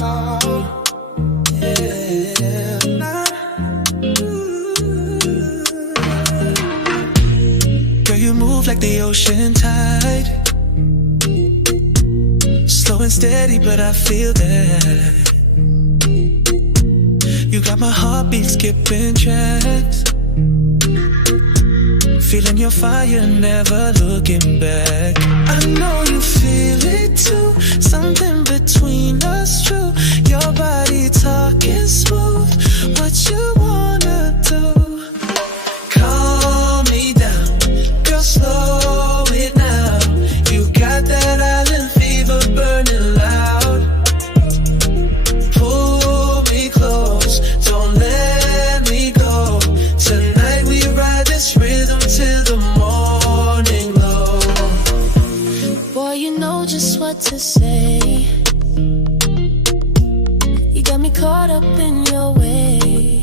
Girl, you move like the ocean tide, slow and steady, but I feel that. You got my heartbeat skipping tracks, feeling your fire, never looking back. I know you feel it too, something between us true. Your body talking smooth, what you wanna do? Calm me down, girl, slow it now. You got that island fever burning loud. Pull me close, don't let me go. Tonight we ride this rhythm till the morning glow. Boy, you know just what to say. You got me caught up in your way.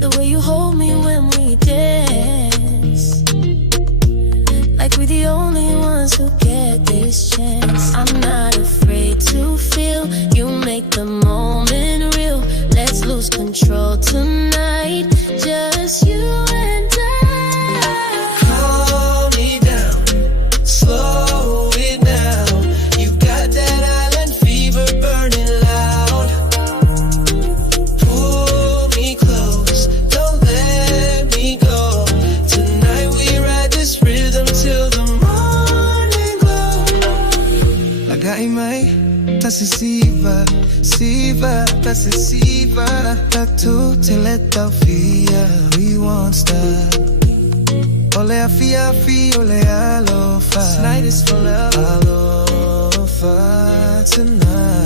The way you hold me when we dance, like we're the only ones who get this chance. I'm not afraid to feel, you make the moment real. Let's lose control tonight, just you and I. Calm me down, slow it down. You got that island fever burning loud. Pull me close, don't let me go. Tonight we ride this rhythm till the morning glow. Lagay tasisiva, siva, tasisiva. La tu till it fia, we won't stop. Ole a fia, ole alofa. This night is for love, alofa tonight.